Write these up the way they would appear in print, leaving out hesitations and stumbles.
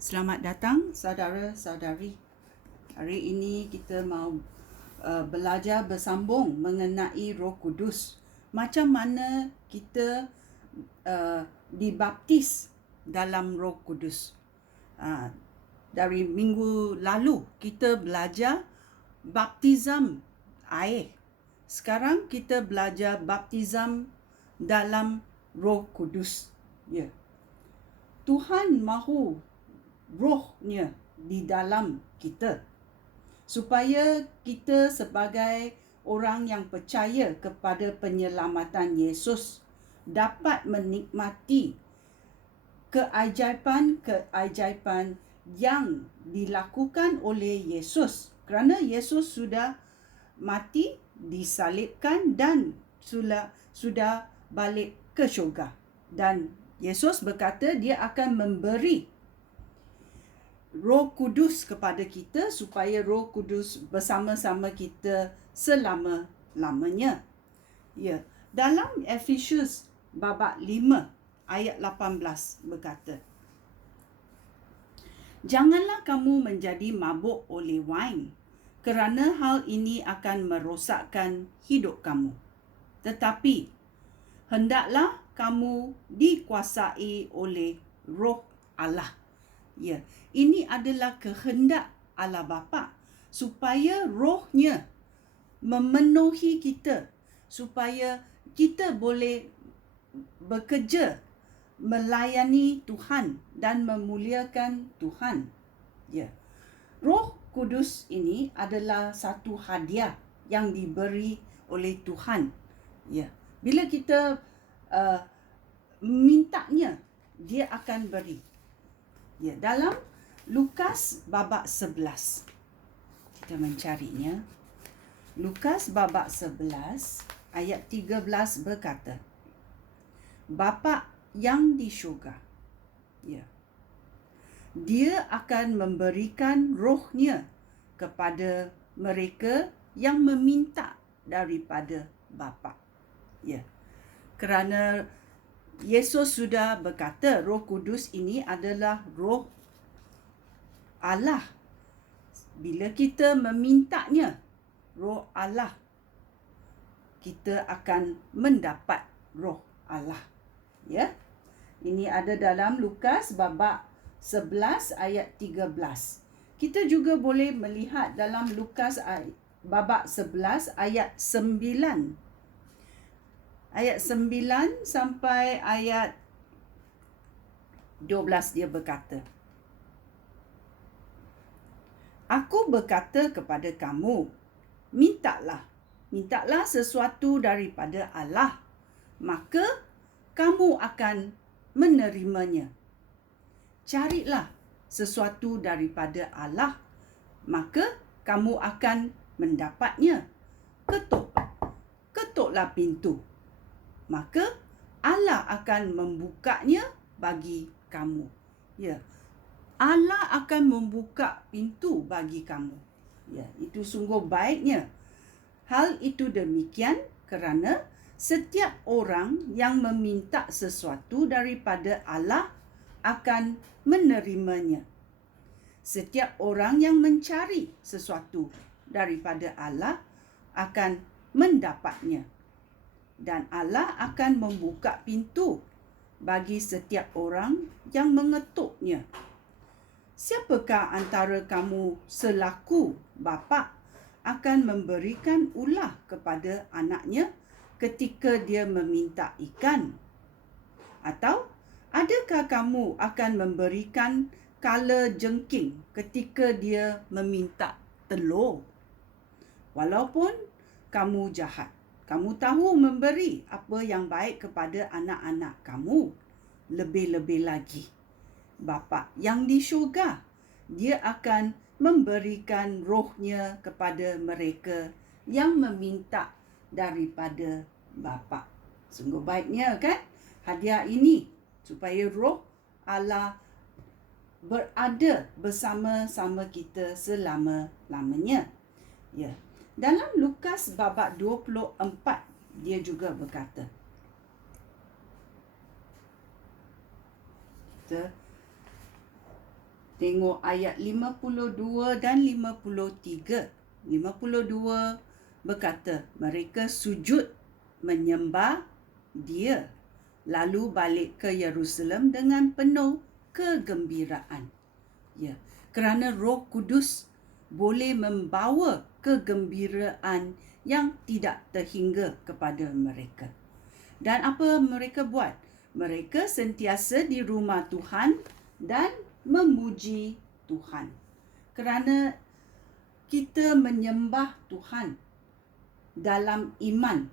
Selamat datang saudara-saudari. Hari ini kita mau belajar bersambung mengenai Roh Kudus. Macam mana kita dibaptis dalam Roh Kudus. Dari minggu lalu kita belajar baptisam air. Sekarang kita belajar baptisam dalam Roh Kudus. Ya. Tuhan mahu rohnya di dalam kita supaya kita sebagai orang yang percaya kepada penyelamatan Yesus dapat menikmati keajaiban-keajaiban yang dilakukan oleh Yesus, kerana Yesus sudah mati, disalibkan dan sudah balik ke syurga. Dan Yesus berkata dia akan memberi Roh Kudus kepada kita supaya Roh Kudus bersama-sama kita selama-lamanya. Ya, dalam Efesius babak 5 ayat 18 berkata, "Janganlah kamu menjadi mabuk oleh wain, kerana hal ini akan merosakkan hidup kamu. Tetapi hendaklah kamu dikuasai oleh Roh Allah." Ya, ini adalah kehendak Allah Bapa supaya rohnya memenuhi kita, supaya kita boleh bekerja melayani Tuhan dan memuliakan Tuhan. Ya. Roh Kudus ini adalah satu hadiah yang diberi oleh Tuhan. Ya. Bila kita mintanya, dia akan beri. Ya, dalam Lukas babak 11. Kita mencarinya. Lukas babak 11 ayat 13 berkata, "Bapa yang di syurga, ya, dia akan memberikan rohnya kepada mereka yang meminta daripada Bapa." Ya. Kerana Yesus sudah berkata Roh Kudus ini adalah roh Allah. Bila kita memintanya roh Allah, kita akan mendapat roh Allah. Ya. Ini ada dalam Lukas babak 11 ayat 13. Kita juga boleh melihat dalam Lukas babak 11 ayat 9. Ayat 9 sampai ayat 12 dia berkata, "Aku berkata kepada kamu, mintalah sesuatu daripada Allah, maka kamu akan menerimanya. Carilah sesuatu daripada Allah, maka kamu akan mendapatnya. Ketuklah pintu, maka Allah akan membukanya bagi kamu." Ya. Allah akan membuka pintu bagi kamu. Ya, itu sungguh baiknya. Hal itu demikian kerana setiap orang yang meminta sesuatu daripada Allah akan menerimanya. Setiap orang yang mencari sesuatu daripada Allah akan mendapatnya. Dan Allah akan membuka pintu bagi setiap orang yang mengetuknya. Siapakah antara kamu selaku bapa akan memberikan ulah kepada anaknya ketika dia meminta ikan? Atau adakah kamu akan memberikan kala jengking ketika dia meminta telur? Walaupun kamu jahat, kamu tahu memberi apa yang baik kepada anak-anak kamu. Lebih-lebih lagi, Bapa yang di syurga, dia akan memberikan rohnya kepada mereka yang meminta daripada Bapa. Sungguh baiknya kan hadiah ini, supaya roh Allah berada bersama-sama kita selama-lamanya. Ya. Dalam Lukas babak 24, dia juga berkata, kita Tengok ayat 52 dan 53. 52 berkata, mereka sujud menyembah Dia, lalu balik ke Yerusalem dengan penuh kegembiraan. Ya, kerana Roh Kudus boleh membawa kegembiraan yang tidak terhingga kepada mereka. Dan apa mereka buat? Mereka sentiasa di rumah Tuhan dan memuji Tuhan. Kerana kita menyembah Tuhan dalam iman,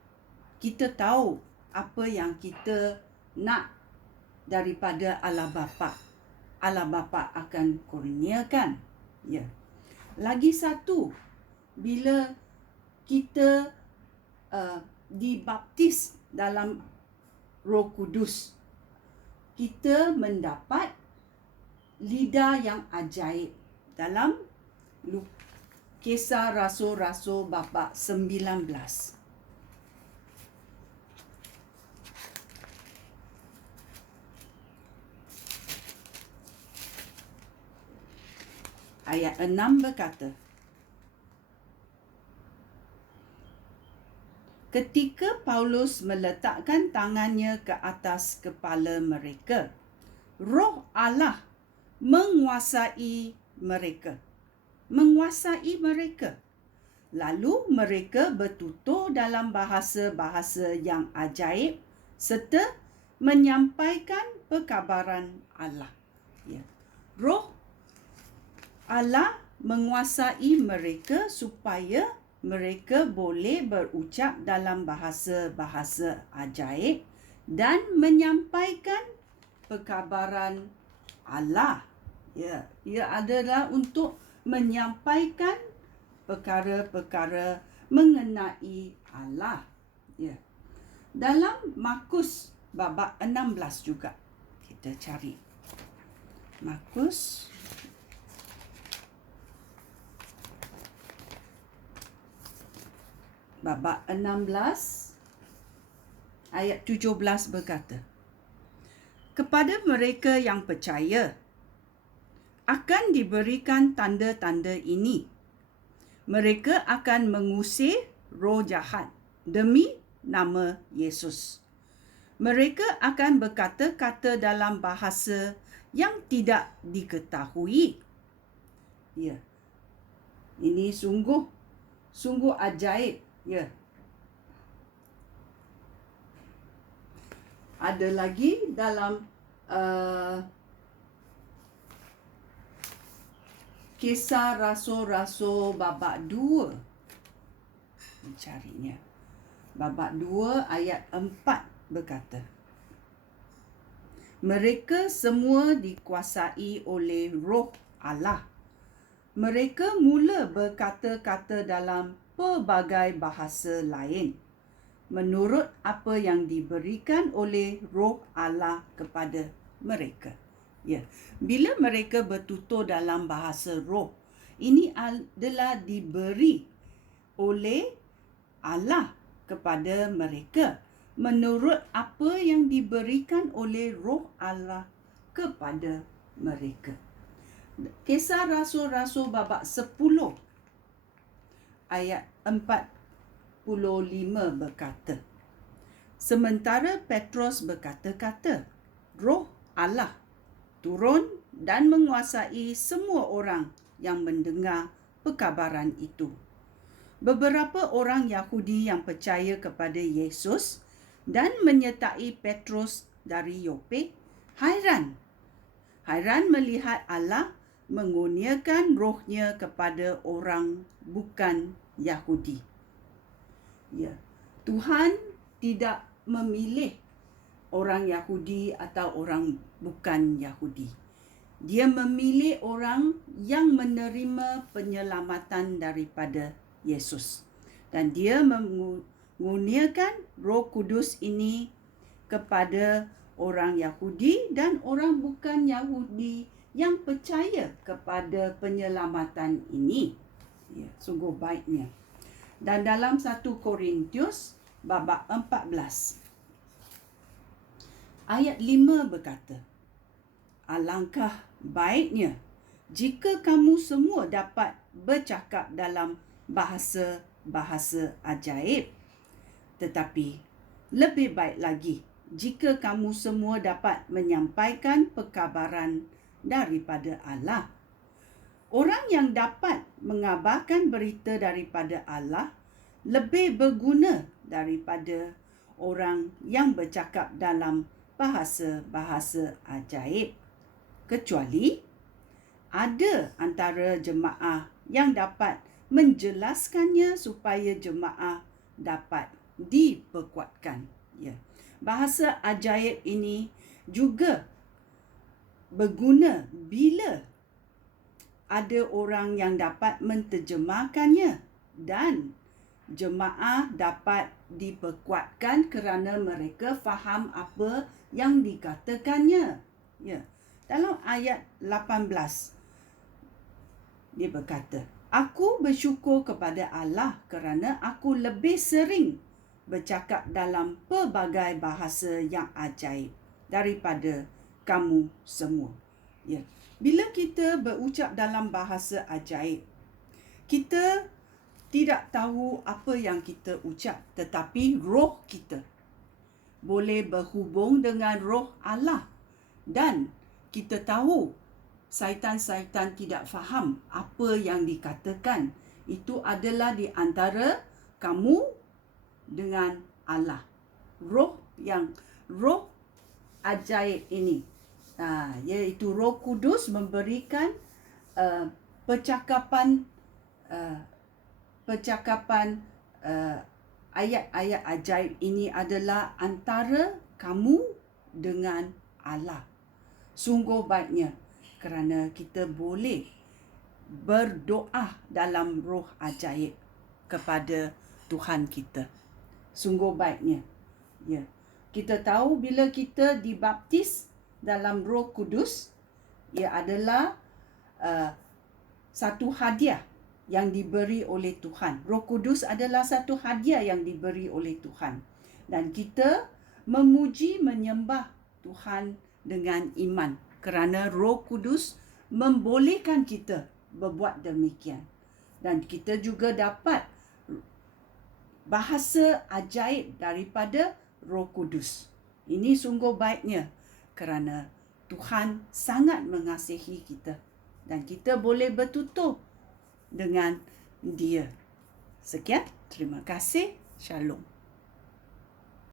kita tahu apa yang kita nak daripada Allah Bapa. Allah Bapa akan kurniakan. Ya. Lagi satu, bila kita dibaptis dalam Roh Kudus, kita mendapat lidah yang ajaib dalam Kisah Rasul-Rasul bab 19. Ayat 6 berkata, ketika Paulus meletakkan tangannya ke atas kepala mereka, Roh Allah menguasai mereka. Lalu mereka bertutur dalam bahasa-bahasa yang ajaib serta menyampaikan perkabaran Allah. Ya. Roh Allah menguasai mereka supaya mereka boleh berucap dalam bahasa-bahasa ajaib dan menyampaikan perkabaran Allah. Ya, ia adalah untuk menyampaikan perkara-perkara mengenai Allah. Ya. Dalam Markus bab 16 juga kita cari. Markus bab 16 ayat 17 berkata, kepada mereka yang percaya akan diberikan tanda-tanda ini. Mereka akan mengusir roh jahat demi nama Yesus. Mereka akan berkata-kata dalam bahasa yang tidak diketahui. Ya. Ini sungguh ajaib, ya. Ada lagi dalam Kisah Rasul-Rasul bab 2. Mencarinya. Bab 2 ayat 4 berkata, mereka semua dikuasai oleh Roh Allah. Mereka mula berkata-kata dalam pelbagai bahasa lain, menurut apa yang diberikan oleh Roh Allah kepada mereka. Ya, bila mereka bertutur dalam bahasa roh, ini adalah diberi oleh Allah kepada mereka menurut apa yang diberikan oleh Roh Allah kepada mereka. Kisah Rasul-Rasul bab 10 ayat 45 berkata, sementara Petrus berkata-kata, Roh Allah turun dan menguasai semua orang yang mendengar perkabaran itu. Beberapa orang Yahudi yang percaya kepada Yesus dan menyertai Petrus dari Yope hairan melihat Allah mengurniakan rohnya kepada orang bukan Yahudi. Ya, Tuhan tidak memilih orang Yahudi atau orang bukan Yahudi. Dia memilih orang yang menerima penyelamatan daripada Yesus. Dan dia mengurniakan Roh Kudus ini kepada orang Yahudi dan orang bukan Yahudi yang percaya kepada penyelamatan ini. Ya, sungguh baiknya. Dan dalam 1 Korintus bab 14 ayat 5 berkata, alangkah baiknya jika kamu semua dapat bercakap dalam bahasa-bahasa ajaib. Tetapi lebih baik lagi jika kamu semua dapat menyampaikan perkabaran daripada Allah. Orang yang dapat mengabarkan berita daripada Allah lebih berguna daripada orang yang bercakap dalam bahasa-bahasa ajaib. Kecuali ada antara jemaah yang dapat menjelaskannya supaya jemaah dapat diperkuatkan. Ya. Bahasa ajaib ini juga berguna bila ada orang yang dapat menterjemahkannya dan jemaah dapat diperkuatkan kerana mereka faham apa yang dikatakannya. Ya. Dalam ayat 18 dia berkata, "Aku bersyukur kepada Allah kerana aku lebih sering bercakap dalam pelbagai bahasa yang ajaib daripada kamu semua." Ya. Bila kita berucap dalam bahasa ajaib, kita tidak tahu apa yang kita ucap, tetapi roh kita boleh berhubung dengan roh Allah. Dan kita tahu syaitan-syaitan tidak faham apa yang dikatakan. Itu adalah di antara kamu dengan Allah. Roh ajaib ini, iaitu Roh Kudus memberikan percakapan ayat-ayat ajaib ini adalah antara kamu dengan Allah. Sungguh baiknya kerana kita boleh berdoa dalam roh ajaib kepada Tuhan kita. Sungguh baiknya. Ya. Kita tahu bila kita dibaptis dalam Roh Kudus, ia adalah satu hadiah yang diberi oleh Tuhan. Roh Kudus adalah satu hadiah yang diberi oleh Tuhan. Dan kita memuji menyembah Tuhan dengan iman kerana Roh Kudus membolehkan kita berbuat demikian. Dan kita juga dapat bahasa ajaib daripada Roh Kudus. Ini sungguh baiknya kerana Tuhan sangat mengasihi kita dan kita boleh bertutur dengan Dia. Sekian, terima kasih. Shalom.